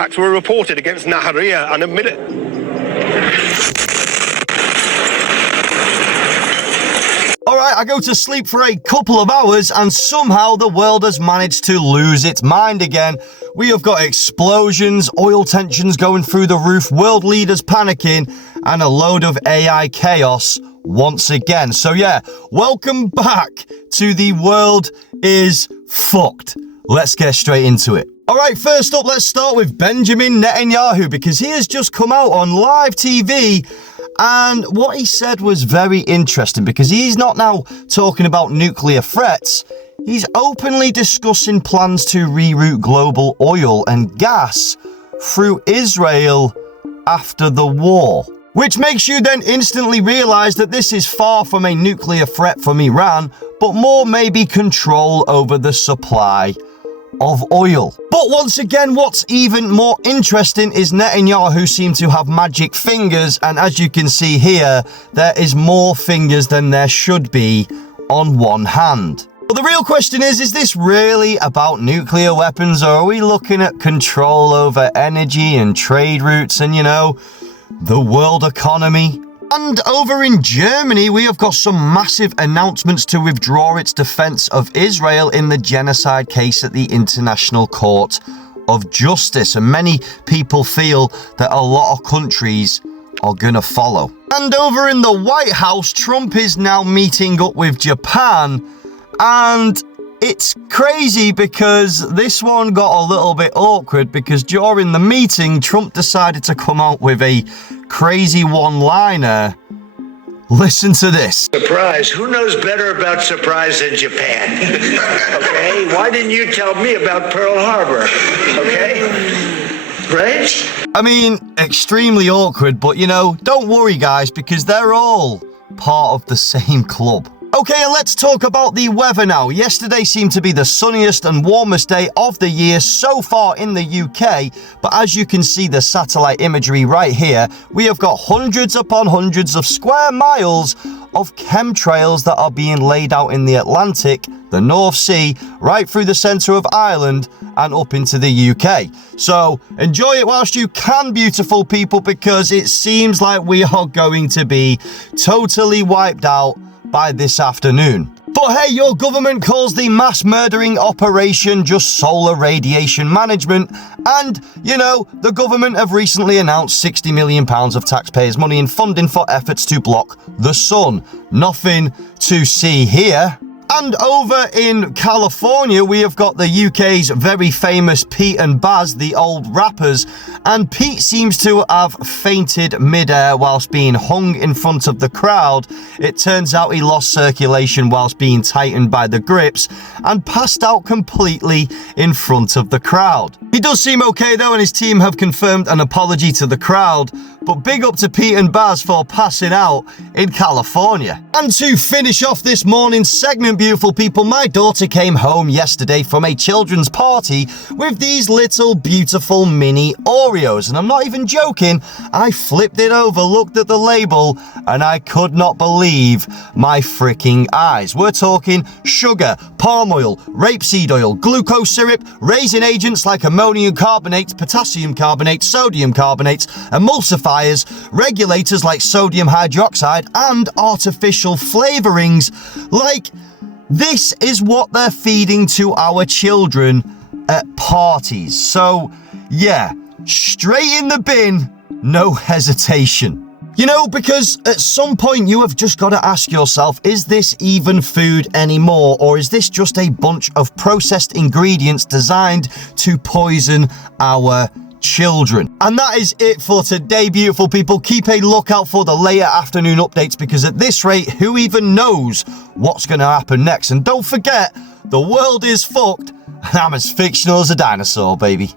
Attacks were reported against Nahariya and a minute. Alright, I go to sleep for a couple of hours and somehow the world has managed to lose its mind again. We have got explosions, oil tensions going through the roof, world leaders panicking, and a load of AI chaos once again. So yeah, welcome back to The World is Fucked. Let's get straight into it. Alright, first up, let's start with Benjamin Netanyahu, because he has just come out on live TV and what he said was very interesting, because he's not now talking about nuclear threats. He's openly discussing plans to reroute global oil and gas through Israel after the war. Which makes you then instantly realize that this is far from a nuclear threat from Iran, but more maybe control over the supply of oil. But once again, what's even more interesting is Netanyahu seemed to have magic fingers, and as you can see here, there is more fingers than there should be on one hand. But the real question is this really about nuclear weapons, or are we looking at control over energy and trade routes and, you know, the world economy? And over in Germany, we have got some massive announcements to withdraw its defense of Israel in the genocide case at the International Court of Justice. And many people feel that a lot of countries are gonna follow. And over in the White House, Trump is now meeting up with Japan. And it's crazy because this one got a little bit awkward, because during the meeting, Trump decided to come out with a crazy one-liner. Listen to this. Surprise. Who knows better about surprise than Japan? Okay? Why didn't you tell me about Pearl Harbor? Okay? Right? I mean, extremely awkward, but you know, don't worry guys, because they're all part of the same club. Okay, let's talk about the weather now. Yesterday seemed to be the sunniest and warmest day of the year so far in the UK, but as you can see the satellite imagery right here, we have got hundreds upon hundreds of square miles of chemtrails that are being laid out in the Atlantic, the North Sea, right through the centre of Ireland and up into the UK. So enjoy it whilst you can, beautiful people, because it seems like we are going to be totally wiped out by this afternoon. But hey, your government calls the mass murdering operation just solar radiation management, and you know, the government have recently announced £60 million of taxpayers' money in funding for efforts to block the sun. Nothing to see here. And over in California, we have got the UK's very famous Pete and Baz, the old rappers, and Pete seems to have fainted mid-air whilst being hung in front of the crowd. It turns out he lost circulation whilst being tightened by the grips and passed out completely in front of the crowd. He does seem okay though, and his team have confirmed an apology to the crowd, but big up to Pete and Baz for passing out in California. And to finish off this morning's segment, beautiful people, my daughter came home yesterday from a children's party with these little beautiful mini Oreos, and I'm not even joking, I flipped it over, looked at the label, and I could not believe my freaking eyes. We're talking sugar, palm oil, rapeseed oil, glucose syrup, raisin agents like ammonium carbonate, potassium carbonate, sodium carbonate, emulsifiers, regulators like sodium hydroxide, and artificial flavorings. Like, this is what they're feeding to our children at parties. So, yeah, straight in the bin, no hesitation. You know, because at some point you have just got to ask yourself, is this even food anymore, or is this just a bunch of processed ingredients designed to poison our children? And that is it for today, beautiful people. Keep a lookout for the later afternoon updates, because at this rate, who even knows what's going to happen next? And don't forget, the world is fucked, and I'm as fictional as a dinosaur, baby.